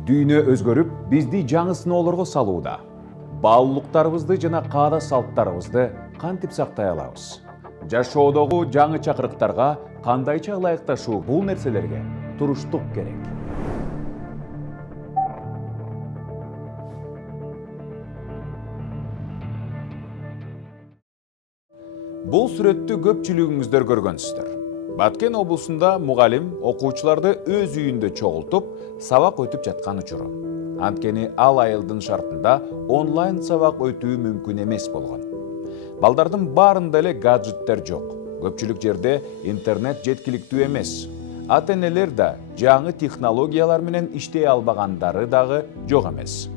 Дүйнө өзгөрүп, бизди жаңы сыноолорго салууда. Баалуулуктарыбызды жана каада салттарыбызды кантип сактай алабыз? Жашоодогу жаңы чакырыктарга кандайча ылайыкташуу, бул нерселерге туруштук керек. Бул сүрөттү көпчүлүгүңүздөр көргөнсүздөр. Баткен облусунда мугалим окуучуларды өз үйүндө чогултуп, сабак өтүп жаткан учуру. Анткени ал айылдын шартында онлайн сабак өтүү мүмкүн эмес болгон. Балдардын баарында эле гаджеттер жок. Көпчүлүк жерде интернет жеткиликтүү эмес. Ата-энелер да жаңы технологиялар менен иштей албагандары дагы жок эмес.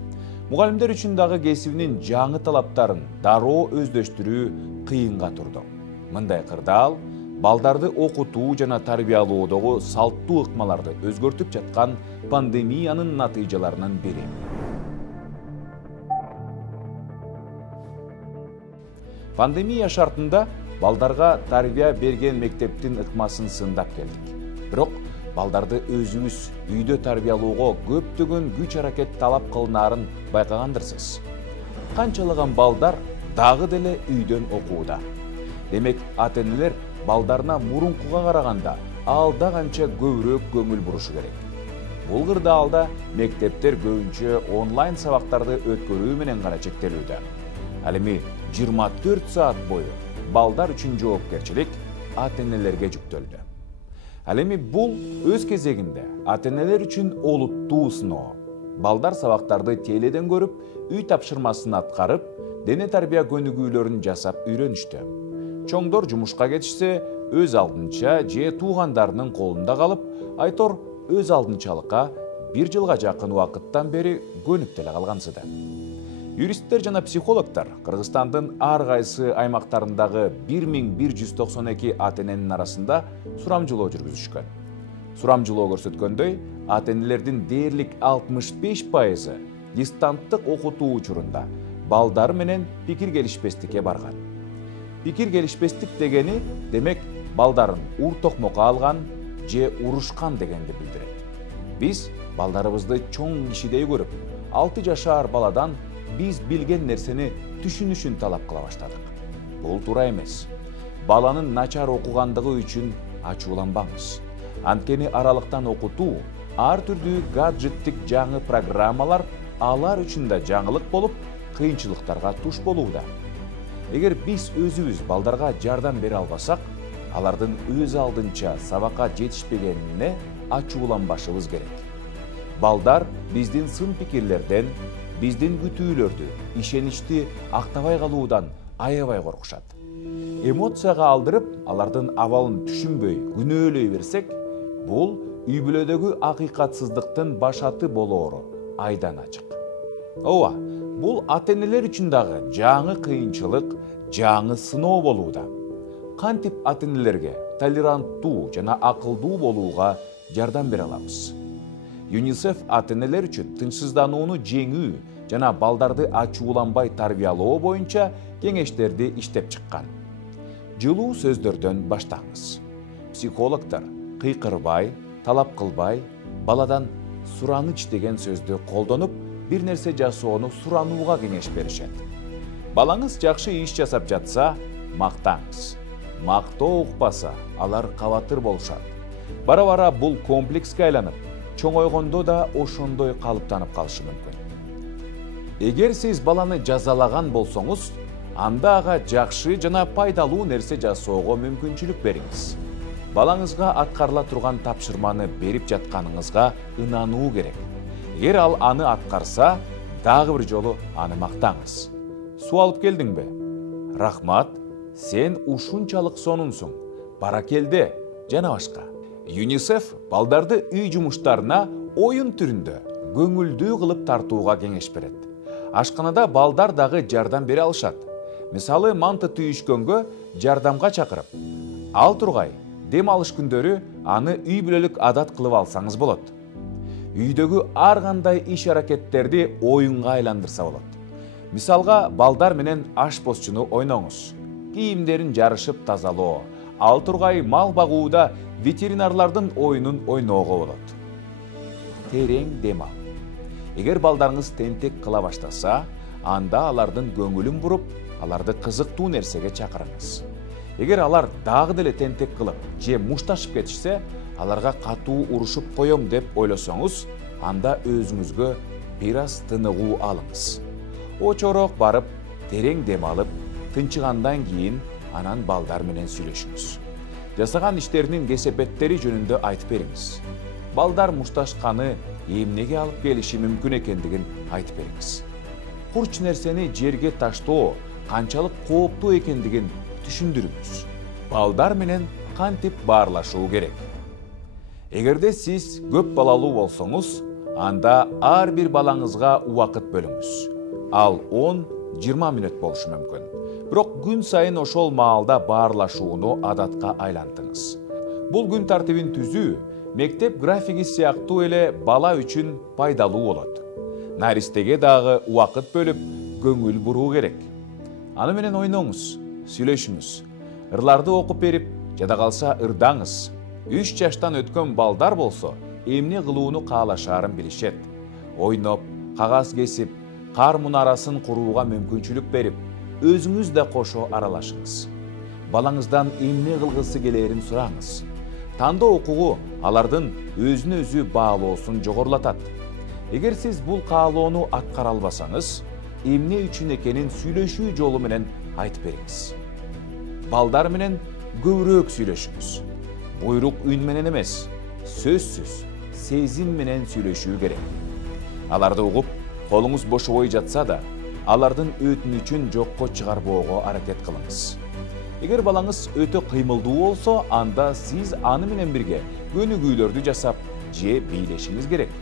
Мугалимдер үчүн дагы кесибинин жаңы талаптарын дароо өздөштүрүү кыйынга турду. Мындай кырдаал балдарды окутуу жана тарбиялоодогу салттуу ыкмаларды өзгөртүп жаткан пандемиянын натыйжаларынын бири. Пандемия шартында балдарга тарбия берген мектептин ыкмасын сындап келдик. Бирок балдарды өзүбүз үйдө тарбиялоого көптөгөн күч аракет талап кылынаарын байкагандырсыз. Канчалаган балдар дагы деле үйдөн окууда. Демек, ата-энелер балдарына мурункуга караганда алда канча көбүрөөк көңүл бурушу керек. Бул кырдаалда мектептер көбүнчө онлайн сабактарды өткөрүү менен гана чектелүүдө. Ал эми 24 саат бою балдар үчүн жоопкерчилик ата-энелерге жүктөлдү. Ал эми бул өз кезегинде ата-энелер үчүн олуттуу сыноо. Балдар сабактарды теледен көрүп, үй тапшырмасын аткарып, дене тарбия көнүгүүлөрүн жасап үйрөнүштү. Чоңдор жумушка кетишсе, өз алдынча же туугандарынын колунда калып, айтор өз алдынчалыкка 1 жылга жакын убакыттан бери көнүп деле калгансыды. Юристтер жана психологдор Кыргызстандын ар кайсы аймактарындагы 1192 ата-эненин арасында сурамжылоо жүргүзүшкөн. Сурамжылоо көрсөткөндөй, ата-энелердин дээрлик 65% дистанттык окутуу учурунда балдар менен пикир келишпестикке барган. Пикир келишпестик дегени, демек, балдарын ур-токмокко алган же урушкан дегенди билдирет. Биз балдарыбызды чоң кишидей көрүп, 6 жашар баладан биз билген нерсени түшүнүшүн талап кыла баштадык. Бул туура эмес. Баланын начар окугандыгы үчүн ачууланбаңыз. Анткени аралыктан окутуу, ар түрдүү гаджеттик жаңы программалар алар үчүн да жаңылык болуп, кыйынчылыктарга туш болууда. Эгер биз өзүбүз балдарга жардам бере албасак, алардын өз алдынча сабакка жетишпегенине ачууланбашыбыз керек. Балдар биздин сын пикирлерден, биздин күтүүлөрдү, ишеничти актабай калуудан аябай коркушат. Эмоцияга алдырып, алардын абалын түшүнбөй, күнөөлөй берсек, бул үй бүлөдөгү акыйкатсыздыктын башаты болоору айдан ачык. Ооба, бул ата-энелер үчүн дагы жаңы кыйынчылык, жаңы сыноо болууда. Кантип ата-энелерге толеранттуу жана акылдуу болууга жардам бере алабыз? ЮНИСЕФ ата-энелер үчүн тынчсызданууну жеңүү жана балдарды ачууланбай тарбиялоо боюнча кеңештерди иштеп чыккан. Жылуу сөздөрдөн баштаңыз. Психологдор кыйкырбай, талап кылбай, баладан сураныч деген сөздү колдонуп, бир нерсе жасоону суранууга кеңеш беришет. Балаңыз жакшы иш жасап жатса, мактаңыз. Мактоо укпаса, алар кабатыр болушат. Бара-бара бул комплекске айланып, чоңойгондо да ошондой калыптанып калышы мүмкүн. Эгер сиз баланы жазалаган болсоңуз, анда ага жакшы жана пайдалуу нерсе жасоого мүмкүнчүлүк бериңиз. Балаңызга аткарыла турган тапшырманы берип жатканыңызга ынануу керек. Эгер ал аны аткарса, дагы бир жолу аны мактаңыз. Суу алып келдиңби? Рахмат, сен ушунчалык сонунсуң. Баракелде, жана башка. ЮНИСЕФ балдарды үй жумуштарына оюн түрүндө көңүлдүү кылып тартууга кеңеш берет. Ашканада балдар дагы жардам бере алышат. Мисалы, манты түйүшкөнгө жардамга чакырып, ал тургай, дем алыш күндөрү аны үй бүлөлүк адат кылып алсаңыз болот. Үйдөгү ар кандай иш аракеттерди оюнга айландырса болот. Мисалга, балдар менен аш бозчуну ойноңуз. Кийимдерин жарышып тазалоо, ал тургай мал багууда ветеринарлардын оюнун ойноого болот. Терең дем ал. Эгер балдарыңыз тентек кыла баштаса, анда алардын көңүлүн буруп, аларды кызыктуу нерсеге чакырыңыз. Эгер алар дагы деле тентек кылып же мушташып кетишсе, аларга катуу урушуп коем деп ойлосоңуз, анда өзүңүзгө бир аз тыныгуу алыңыз. Очороок барып, терең дем алып, тынчыгандан кийин анан балдар менен сүйлөшүңүз. Жасаган иштеринин кесепеттери жөнүндө айтып бериңиз. Балдар мушташканы эмнеге алып келиши мүмкүн экендигин айтып бериңиз. Курч нерсени жерге таштоо канчалык кооптуу экендигин түшүндүрүңүз. Балдар менен кантип баарлашуу керек? Эгерде сиз көп балалуу болсоңуз, анда ар бир балаңызга убакыт бөлүңүз. Ал 10-20 мүнөт болушу мүмкүн. Бирок күн сайын ошол маалда баарлашууну адатка айлантыңыз. Бул күн тартибин түзүү мектеп графиги сыяктуу эле бала үчүн пайдалуу болот. Наристеге дагы убакыт бөлүп, көңүл буруу керек. Аны менен ойноңуз, сүйлөшүңүз. Ырларды окуп берип, жада калса ырдаңыз. 3 жаштан өткөн балдар болсо, эмне кылууну каалашаарын билишет. Ойноп, кагаз кесип, кар мунарасын курууга мүмкүнчүлүк берип, өзүңүз да кошо аралашыңыз. Балаңыздан эмне кылгысы келерин сураңыз. Тандоо окугу алардын өзүнө өзү баалоосун жогорулатат. Эгер сиз бул каалоону аткара албасаңыз, эмне үчүн экенин сүйлөшүү жолу менен айтып бериңиз. Балдар менен көбүрөөк сүйлөшүңүз. Буйрук үн менен эмес, сөзсүз, сезим менен сүйлөшүү керек. Аларды угуп, колуңуз бошобой жатса да, алардын өтүнүчүн жокко чыгарбоого аракет кылыңыз. Эгер балаңыз өтө кыймылдуу болсо, анда сиз аны менен бирге көнүгүүлөрдү жасап, же бийлешиңиз керек.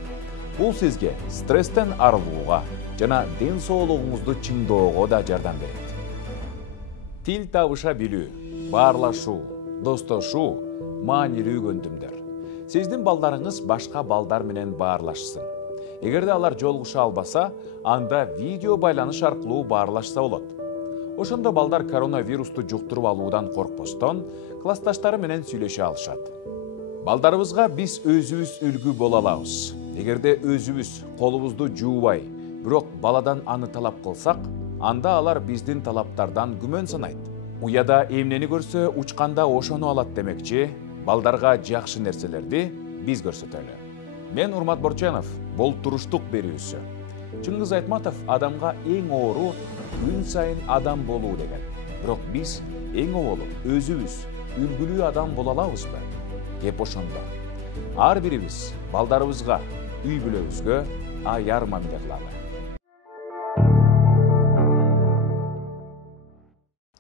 Бул сизге стресстен арылууга жана ден соолугуңузду чыңдоого да жардам берет. Тил табыша билүү, баарлашуу, достошуу маанилүү көндүмдөр. Сиздин балдарыңыз башка балдар менен баарлашсын. Эгерде алар жолугуша албаса, анда видео байланыш аркылуу баарлашса болот. Ошондо балдар коронавирусту жуктуруп алуудан коркпостон, классташтары менен сүйлөшө алышат. Балдарыбызга биз өзүбүз үлгү боло алабыз. Эгерде өзүбүз колубузду жуубай, бирок баладан аны талап кылсак, анда алар биздин талаптардан күмөн санайт. Уяда эмнени көрсө, учканда ошону алат демекчи, балдарга жакшы нерселерди биз көрсөтөлү. Мен Урмат Борченов, бул туруштук берүүсү. Чыңгыз Айтматов адамга эң оору күн сайын адам болуу деген. Бирок биз эң оболу өзүбүз үлгүлүү адам боло алабызбы? Кеп ошондо. Ар бирибиз балдарыбызга, үй бүлөбүзгө аяр мамиле кылалы.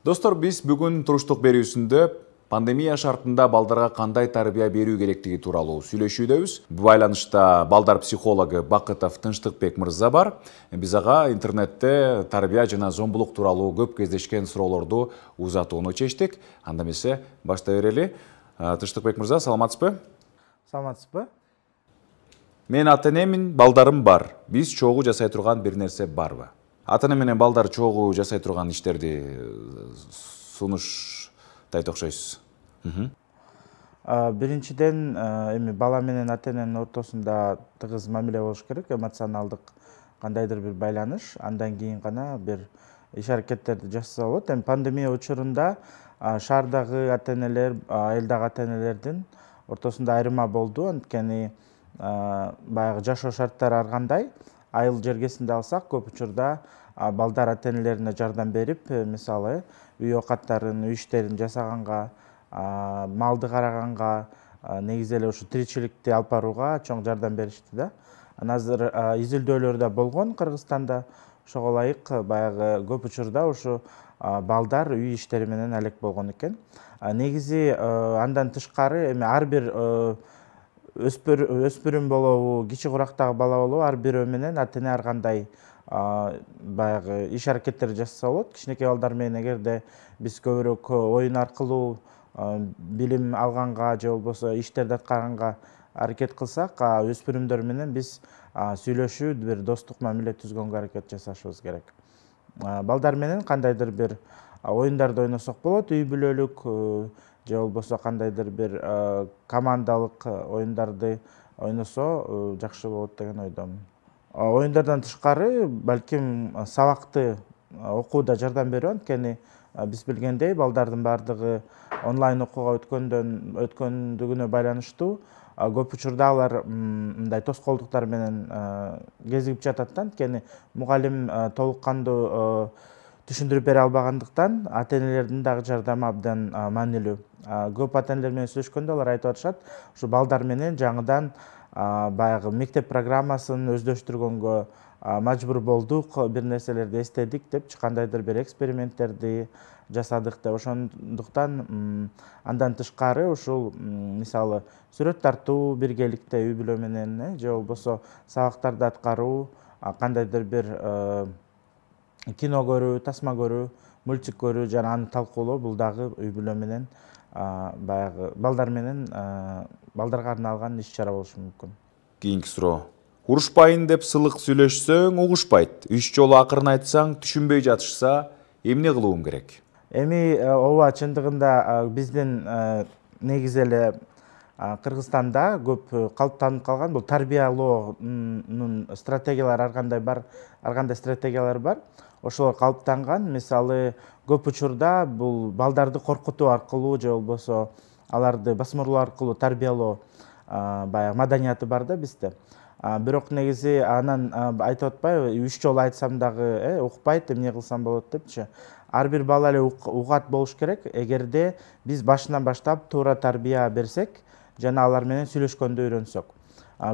Достор, биз бүгүн туруштук берүүсүндө пандемия шартында балдарга кандай тарбия берүү керектиги тууралуу сүйлөшүүдөбүз. Бул байланышта балдар психологу Бакытов Тынчтыкбек мырза бар. Биз ага интернетте тарбия жана зомбулук тууралуу көп кездешкен суроолорду узатууну чечтик. Анда эмесе баштай берели. Тынчтыкбек мырза, саламатсызбы? Саламатсызбы? Мен ата-энемин, балдарым бар. Биз чогуу жасай турган бир нерсе барбы? Ата-эне менен балдар чогуу жасай турган иштерди сунуштай окшойсуз. Биринчиден, эми бала менен ата-эненин ортосунда тыгыз мамиле болуш керек, эмоционалдык кандайдыр бир байланыш, андан кийин гана бир иш-аракеттерди жасаса болот. Эми пандемия учурунда шаардагы ата-энелер, айылдагы ата-энелердин ортосунда айырма болду. Анткени баягы жашоо шарттары ар кандай. Айыл жергесинде алсак, көп учурда балдар ата-энелерине жардам берип, мисалы, үй оокаттарын, үй иштерин жасаганга, малды караганга, негизи эле ушу тиричиликти алып барууга чоң жардам беришти да. Азыр изилдөөлөр да болгон Кыргызстанда. Ошого ылайык баягы көп учурда ушу балдар үй иштери менен алек болгон экен. Негизи андан тышкары эми ар бир өспүрүм болобу, кичи курактагы бала болобу, ар бирөө менен ата-эне ар кандай баягы иш-аракеттерди жасаса болот. Кичинекей балдар менен эгерде биз көбүрөөк оюн аркылуу билим алганга же болбосо иштерди аткарганга аракет кылсак, өспүрүмдөр менен биз сүйлөшүү, бир достук мамиле түзгөнгө аракет жасашыбыз керек. Балдар менен кандайдыр бир оюндарды ойносок болот, үй бүлөлүк же болбосо кандайдыр бир командалык оюндарды ойносо жакшы болот деген ойдомун. Оюндардан тышкары балким сабакты окууда жардам берип, анткени биз билгендей балдардын баардыгы онлайн окууга өткөндүгүнө байланыштуу көп учурда алар мындай тоскоолдуктар менен кезигип жатат да, анткени мугалим толук кандуу түшүндүрүп бере албагандыктан ата энелердин дагы жардамы абдан маанилүү. Көп ата энелер менен сүйлөшкөндө алар айтып атышат, ушу балдар менен жаңыдан баягы мектеп программасын өздөштүргөнгө мажбур болдук, бир нерселерди эстедик деп, кандайдыр бир эксперименттерди жасадык деп. Ошондуктан андан тышкары ушул мисалы сүрөт тартуу биргеликте үй бүлө менен же болбосо сабактарды аткаруу, кандайдыр бир кино көрүү, тасма көрүү, мультик көрүү жана аны талкуулоо, бул дагы үй бүлө менен баягы балдар менен балдарга арналган иш чара болушу мүмкүн. Кийинки суроо. Урушпайын деп сылык сүйлөшсөң угушпайт. 3 жолу акырын айтсаң түшүнбөй жатышса, эмне кылуум керек? Эми ооба, чындыгында биздин негизи эле Кыргызстанда көп калыптанып калган бул тарбиялоонун стратегиялары ар кандай стратегиялар бар. Ошолор калыптанган. Мисалы, көп учурда бул балдарды коркутуу аркылуу же болбосо аларды басмырлоо аркылуу тарбиялоо баягы маданияты бар да бизде. Бирок негизи анан айтып атпайбы, 3 жолу айтсам дагы укпайт, эмне кылсам болот депчи. Ар бир бала эле угат болуш керек. Эгерде биз башынан баштап туура тарбия берсек жана алар менен сүйлөшкөндө үйрөнсөк.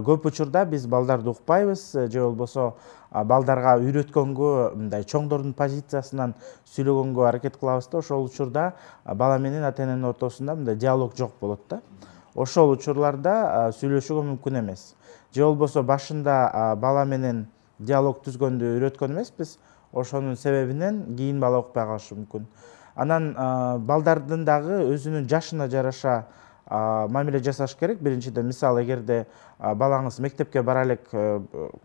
Көп учурда биз балдарды укпайбыз же болбосо балдарга үйрөткөнгө, мындай чоңдордун позициясынан сүйлөгөнгө аракет кылабыз да, ошол учурда бала менен ата эненин ортосунда мындай диалог жок болот да. Ошол учурларда сүйлөшүүгө мүмкүн эмес. Же болбосо башында бала менен диалог түзгөндү үйрөткөн эмеспиз, ошонун себебинен кийин бала укпай калышы мүмкүн. Анан балдардын дагы өзүнүн жашына жараша мамиле жасаш керек. Биринчиден, мисалы, эгерде балаңыз мектепке бара элек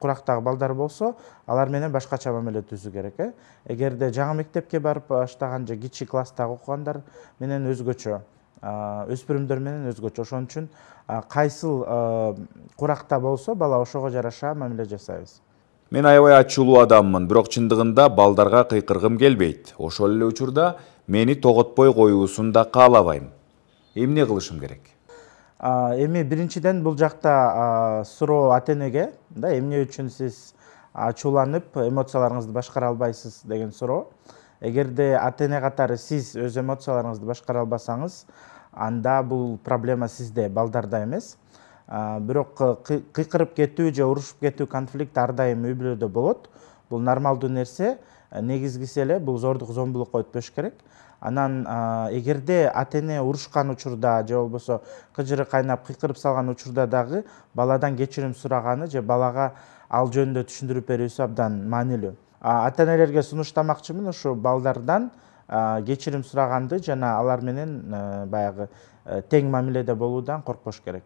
курактагы балдар болсо, алар менен башкача мамиле түзүү керек. Эгерде жаңы мектепке барып баштаган же кичи класстагы окугандар менен өзгөчө, өспүрүмдөр менен өзгөчө. Ошон үчүн кайсыл куракта болсо бала ошого жараша мамиле жасайбыз. Мен аябай ачуулуу адаммын, бирок чындыгында балдарга кыйкыргым келбейт. Ошол эле учурда мени тоготпой коюусун да каалабайм. Эмне кылышым керек? Эми биринчиден бул жакта суроо ата энеге, да, эмне үчүн сиз ачууланып эмоцияларыңызды башкара албайсыз деген суроо. Эгерде ата эне катары сиз өз эмоцияларыңызды башкара албасаңыз, анда бул проблема сизде, балдарда эмес. Бирок кыйкырып кетүү же урушуп кетүү, конфликт ар дайым үй бүлөдө болот. Бул нормалдуу нерсе. Негизгиси эле бул зордук, зомбулукка өтпөш керек. Анан эгерде ата эне урушкан учурда же болбосо кыжыры кайнап кыйкырып салган учурда дагы баладан кечирим сураганы же балага ал жөнүндө түшүндүрүп берүүсү абдан маанилүү. Ата энелерге сунуштамакчымын ушу балдардан кечирим сураганды жана алар менен баягы тең мамиледе болуудан коркпош керек.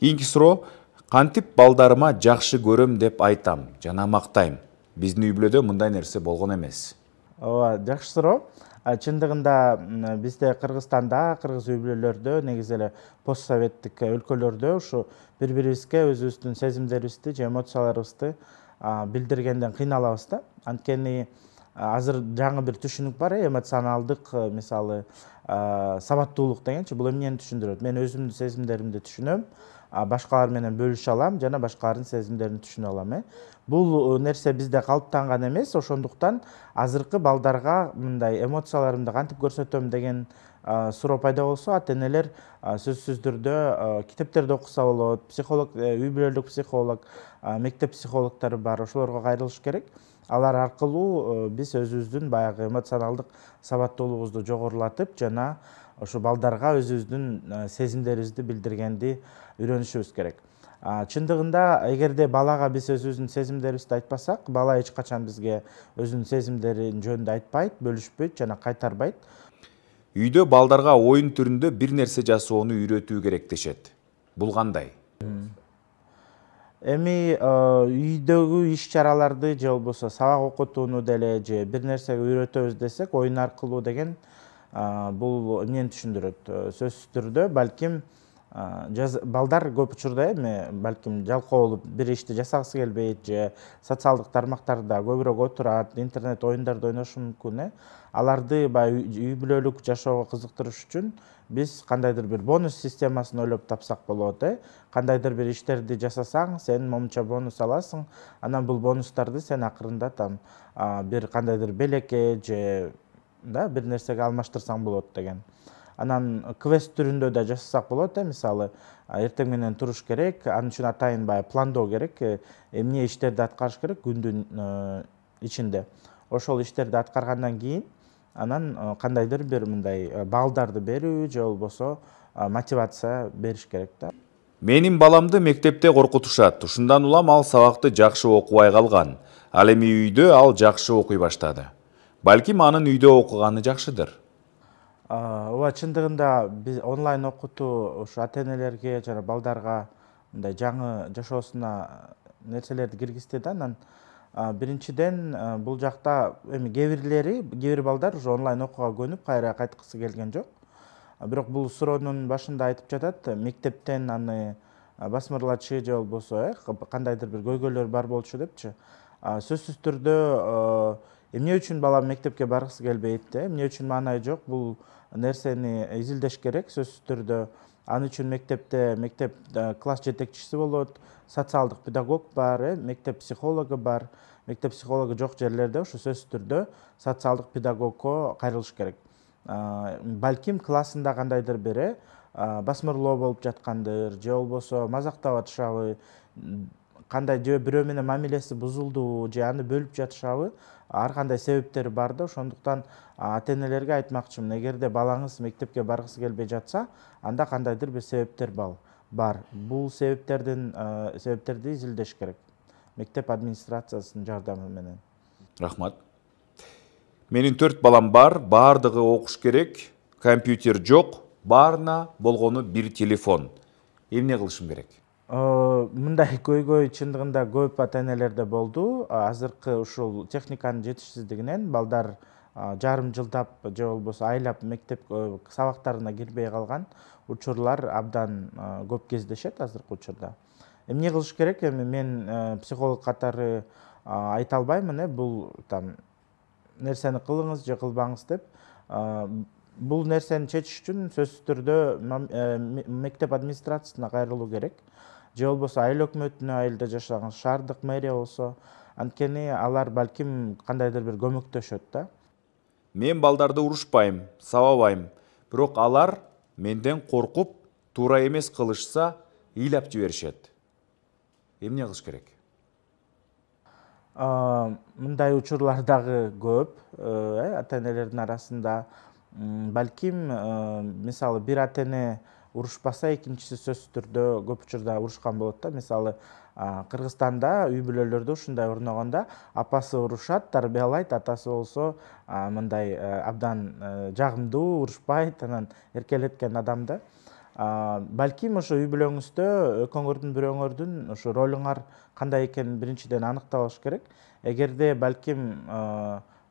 Кийинки суроо. Кантип балдарыма жакшы көрөм деп айтам жана мактайм? Биздин үй бүлөдө мындай нерсе болгон эмес. Ооба, жакшы суроо. Чындыгында бизде Кыргызстанда, кыргыз үй бүлөлөрдө, негизи эле постсоветтик өлкөлөрдө ушу бири-бирибизге өзүбүздүн сезимдерибизди же эмоцияларыбызды билдиргенден кыйналабыз да. Анткени азыр жаңы бир түшүнүк бар, эмоционалдык, мисалы, сабаттуулук дегенчи. Бул эмнени түшүндүрөт? Мен өзүмдүн сезимдеримди түшүнөм, башкалар менен бөлүшө алам жана башкалардын сезимдерин түшүнө алам. Бул нерсе бизде калыптанган эмес, ошондуктан азыркы балдарга мындай эмоцияларымды кантип көрсөтөм деген суроо пайда болсо, ата энелер сөзсүз түрдө китептерди окуса болот, психолог, үй бүлөлүк психолог, мектеп психологдору бар, ошолорго кайрылыш керек. Алар аркылуу биз өзүбүздүн баягы эмоционалдык сабаттуулугубузду жогорулатып жана ошо балдарга өзүбүздүн сезимдерибизди билдиргенди үйрөнүшүбүз керек. Чындыгында эгерде балага биз өзүбүздүн сезимдерибизди айтпасак, бала эч качан бизге өзүнүн сезимдерин жөнүндө айтпайт, бөлүшпөйт жана кайтарбайт. Үйдө балдарга оюн түрүндө бир нерсе жасоону үйрөтүү керек дешет. Бул кандай? Эми үйдөгү иш чараларды же болбосо сабак окутууну деле же бир нерсеге үйрөтөбүз десек, оюн аркылуу деген бул эмнени түшүндүрөт? Сөзсүз түрдө балким Балдар көп учурда эми балким жалкоо болуп бир ишти жасагысы келбейт же социалдык тармактарда көбүрөөк отурат, интернет оюндарды ойношу мүмкүн. Аларды баягы үй бүлөлүк жашоого кызыктырыш үчүн биз кандайдыр бир бонус системасын ойлоп тапсак болот. Кандайдыр бир иштерди жасасаң, сен момунча бонус аласың. Анан бул бонустарды сен акырында там бир кандайдыр белекке же бир нерсеге алмаштырсаң болот деген. Анан квест түрүндө да жасасак болот. Мисалы, эртең менен туруш керек, анын үчүн атайын баягы пландоо керек, эмне иштерди аткарыш керек күндүн ичинде. Ошол иштерди аткаргандан кийин анан кандайдыр бир мындай балдарды берүү же болбосо мотивация бериш керек да. Менин баламды мектепте коркутушат. Ушундан улам ал сабакты жакшы окубай калган. Ал эми үйдө ал жакшы окуй баштады. Балким анын үйдө окуганы жакшыдыр. Ооба, чындыгында биз онлайн окутуу ушу ата-энелерге жана балдарга мындай жаңы жашоосуна нерселерди киргизди да. Анан биринчиден бул жакта эми кээ бир балдар уже онлайн окууга көнүп кайра кайткысы келген жок. Бирок бул суроонун башында айтып жатат, мектептен аны басмырлачы же болбосо кандайдыр бир көйгөйлөр бар болчу депчи. Сөзсүз түрдө эмне үчүн балам мектепке баргысы келбейт, эмне үчүн маанай жок, бул нерсени изилдеш керек. Сөзсүз түрдө аны үчүн мектеп класс жетекчиси болот, социалдык педагог бар, мектеп психологу бар. Мектеп психологу жок жерлерде ушу сөзсүз түрдө социалдык педагогко кайрылыш керек. Балким классында кандайдыр бир басмырлоо болуп жаткандыр, же болбосо мазактап атышабы, кандай же бирөө менен мамилеси бузулду, же аны бөлүп жатышабы, ар кандай себептери бар да. Ошондуктан ата-энелерге айтмакчымын, эгерде балаңыз мектепке баргысы келбей жатса, анда кандайдыр бир себептер бар. Бул себептерди изилдеш керек мектеп администрациясынын жардамы менен. Рахмат. Менин 4 балам бар, баардыгы окуш керек, компьютер жок, баарына болгону бир телефон. Эмне кылышым керек? Мындай көйгөй чындыгында көп ата-энелерде болду. Азыркы ушул техниканын жетишсиздигинен балдар жарым жылдап же болбосо айлап мектеп сабактарына кирбей калган учурлар абдан көп кездешет азыркы учурда. Эмне кылыш керек? Эми мен психолог катары айта албаймын, бул там нерсени кылыңыз же кылбаңыз деп. Бул нерсени чечиш үчүн сөзсүз түрдө мектеп администрациясына кайрылуу керек. Же болбосо айыл өкмөтүнө, айылда жашаган шаардык мэрия болсо, анткени алар балким кандайдыр бир көмөктөшөт да. Мен балдарды урушпайм, сабабайм. Бирок алар менден коркуп, туура эмес кылышса, ыйлап жиберишет. Эмне кылыш керек? Мындай учурлар дагы көп ата-энелердин арасында. Балким мисалы бир ата-эне урушпаса, экинчиси сөзсүз түрдө көп учурда урушкан болот да. Мисалы Кыргызстанда үй бүлөлөрдө ушундай орногондо апасы урушат, тарбиялайт, атасы болсо мындай абдан жагымдуу, урушпайт, анан эркелеткен адам да. Балким ошо үй бүлөңүздө экөөңөрдүн бирөөңөрдүн ошо ролуңар кандай экенин биринчиден аныктап алыш керек. Эгерде балким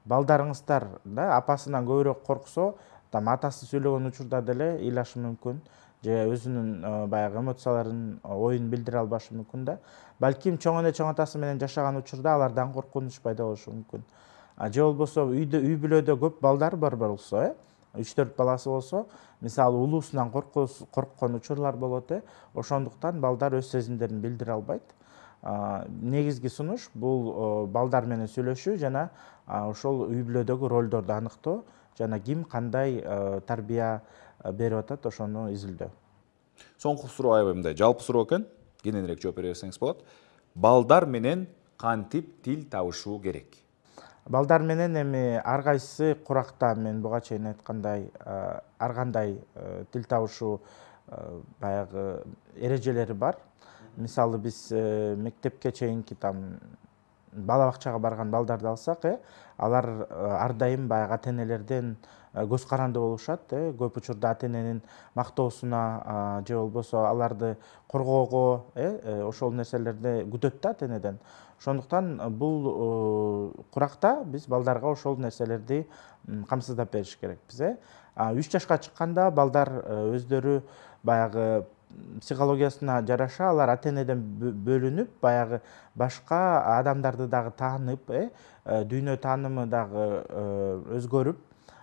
балдарыңыздар апасынан көбүрөөк корксо, там атасы сүйлөгөн учурда деле ыйлашы мүмкүн, же өзүнүн баягы эмоцияларын, оюн билдире албашы мүмкүн да. Балким чоң эне чоң атасы менен жашаган учурда алардан коркунуч пайда болушу мүмкүн. Же болбосо үй бүлөдө көп балдар бар болсо, 3-4 баласы болсо, мисалы улуусунан корккон учурлар болот. Ошондуктан балдар өз сезимдерин билдире албайт. Негизги сунуш бул балдар менен сүйлөшүү жана ошол үй бүлөдөгү ролдорду аныктоо жана ким кандай тарбия берип атат ошону изилдөө. Соңку суроо аябай мындай жалпы суроо экен, кененирээк жооп бере берсеңиз болот. Балдар менен кантип тил табышуу керек? Балдар менен эми ар кайсы куракта мен буга чейин айткандай ар кандай тил табышуу баягы эрежелери бар. Мисалы биз мектепке чейинки бала бакчага барган балдарды алсак, алар ар дайым баягы ата-энелерден көз каранды болушат. Көп учурда ата-эненин мактоосуна же болбосо аларды коргоого ошол нерселерди күтөт да ата-энеден. Ошондуктан бул куракта биз балдарга ошол нерселерди камсыздап бериш керекпиз. 3 жашка чыкканда балдар өздөрү баягы психологиясына жараша алар ата энеден бөлүнүп баягы башка адамдарды дагы таанып, дүйнө таанымы дагы өзгөрүп,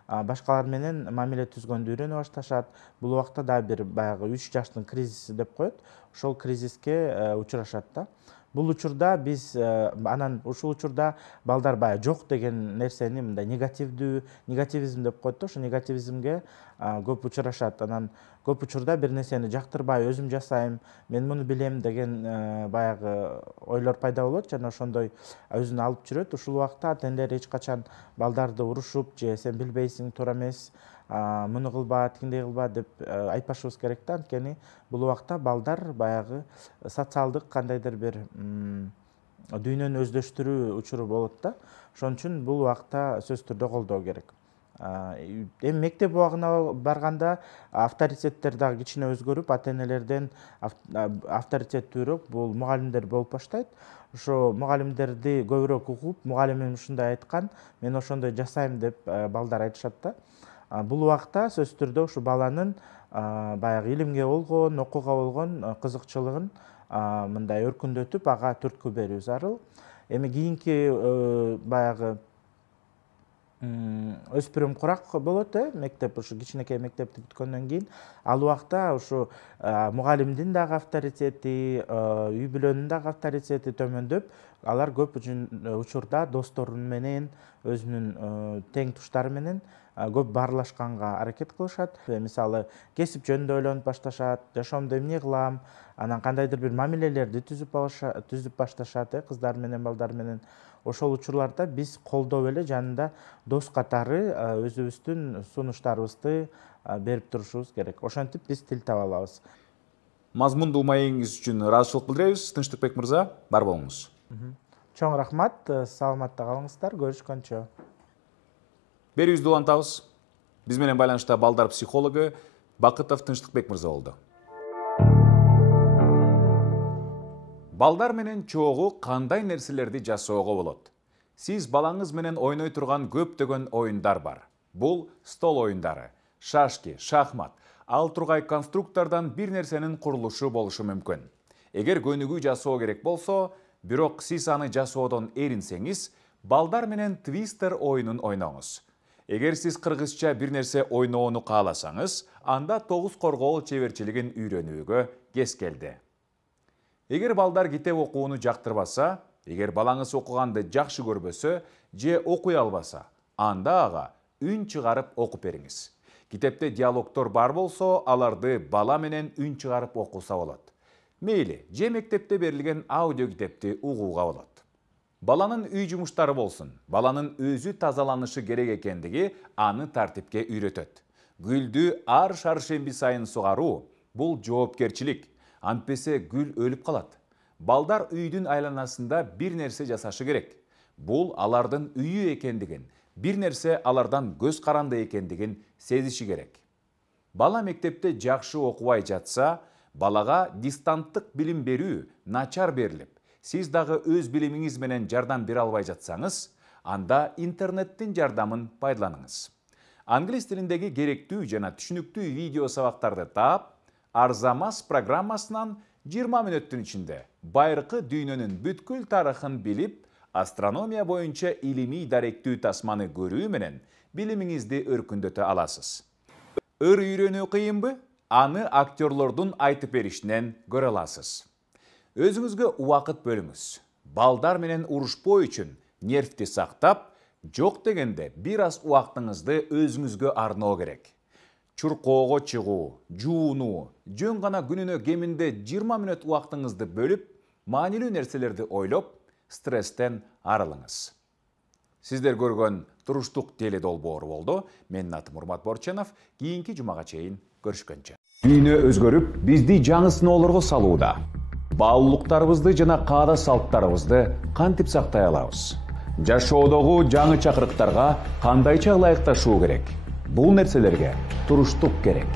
башкалар менен мамиле түзгөндү үйрөнө башташат. Бул убакта да бир баягы 3 жаштын кризиси деп коет. Ошол кризиске учурашат да. Бул учурда биз анан ушул учурда балдар баягы жок деген нерсени мындай негативизм деп коет да, ошо негативизмге көп учурашат. Анан көп учурда бир нерсени жактырбай өзүм жасайм, мен муну билем деген баягы ойлор пайда болот жана ошондой өзүн алып жүрөт. Ушул убакта ата энелер эч качан балдарды урушуп же сен билбейсиң, туура эмес, муну кылба, тигиндей кылба деп айтпашыбыз керек да. Анткени бул убакта балдар баягы социалдык кандайдыр бир дүйнөнү өздөштүрүү учуру болот да. Ошон үчүн бул убакта сөзсүз түрдө колдоо керек. Эми мектеп убагына барганда авторитеттер дагы кичине өзгөрүп, ата энелерден авторитеттүүрөөк бул мугалимдер болуп баштайт. Ошо мугалимдерди көбүрөөк угуп, мугалимим ушундай айткан, мен ошондой жасайм деп балдар айтышат да. Бул убакта сөзсүз түрдө ушу баланын баягы илимге болгон, окууга болгон кызыкчылыгын мындай өркүндөтүп, ага түрткү берүү зарыл. Эми кийинки баягы өспүрүм курак болот, мектеп, ушу кичинекей мектепти бүткөндөн кийин ал убакта ушу мугалимдин дагы авторитети, үй бүлөнүн дагы авторитети төмөндөп, алар көп учурда достору менен, өзүнүн тең туштары менен көп баарлашканга аракет кылышат. Мисалы, кесип жөнүндө ойлонуп башташат, жашоомдо эмне кылам, анан кандайдыр бир мамилелерди түзүп башташат, кыздар менен, балдар менен. Ошол учурларда биз колдоп эле жанында дос катары өзүбүздүн сунуштарыбызды берип турушубуз керек. Ошентип биз тил таба алабыз. Мазмундуу маегиңиз үчүн ыраазычылык билдиребиз. Тынчтыкбек мырза, бар болуңуз. Чоң рахмат, саламатта калыңыздар, көрүшкөнчө. Берүүбүздү улантабыз. Биз менен байланышта балдар психологу Бакытов Тынчтыкбек мырза болду. Балдар менен чогуу кандай нерселерди жасоого болот? Сиз балаңыз менен ойной турган көптөгөн оюндар бар. Бул стол оюндары, шашки, шахмат, ал тургай конструктордон бир нерсенин курулушу болушу мүмкүн. Эгер көнүгүү жасоо керек болсо, бирок сиз аны жасоодон эринсеңиз, балдар менен твистер оюнун ойноңуз. Эгер сиз кыргызча бир нерсе ойноону кааласаңыз, анда тогуз коргоо чеберчилигин үйрөнүүгө кез келди. Эгер балдар китеп окууну жактырбаса, эгер балаңыз окуганды жакшы көрбөсө же окуй албаса, анда ага үн чыгарып окуп бериңиз. Китепте диалогтор бар болсо, аларды бала менен үн чыгарып окуса болот. Мейли, же мектепте берилген аудио китепти угууга болот. Баланын үй жумуштары болсун, баланын өзү тазаланышы керек экендиги аны тартипке үйрөтөт. Гүлдү ар шаршемби сайын сугаруу бул жоопкерчилик. Антпесе гүл өлүп калат. Балдар үйдүн айланасында бир нерсе жасашы керек. Бул алардын үйү экендигин, бир нерсе алардан көз каранды экендигин сезиши керек. Бала мектепте жакшы окубай жатса, балага дистанттык билим берүү начар берилип, сиз дагы өз билимиңиз менен жардам бере албай жатсаңыз, анда интернеттин жардамын пайдаланыңыз. Англис тилиндеги керектүү жана түшүнүктүү видео сабактарды таап, Арзамас программасынан 20 мүнөттүн ичинде байыркы дүйнөнүн бүткүл тарыхын билип, астрономия боюнча илимий даректүү тасманы көрүү менен билимиңизди өркүндөтө аласыз. Ыр үйрөнүү кыйынбы? Аны актерлордун айтып беришинен көрө аласыз. Өзүңүзгө убакыт бөлүңүз. Балдар менен урушпоо үчүн нервти сактап, жок дегенде бир аз убактыңызды өзүңүзгө арноо керек. Чуркоого чыгуу, жуунуу, жөн гана күнүнө кеминде 20 мүнөт убактыңызды бөлүп, маанилүү нерселерди ойлоп, стресстен арылыңыз. Сиздер көргөн туруштук теле долбоору болду. Менин атым Урмат Борченов. Кийинки жумага чейин көрүшкөнчө. Дүйнө өзгөрүп, бизди жаңы сыноолорго салууда. Баалуулуктарыбызды жана каада салттарыбызды кантип сактай алабыз? Жашоодогу жаңы чакырыктарга кандайча ылайыкташуу керек? Бул нерселерге туруштук керек.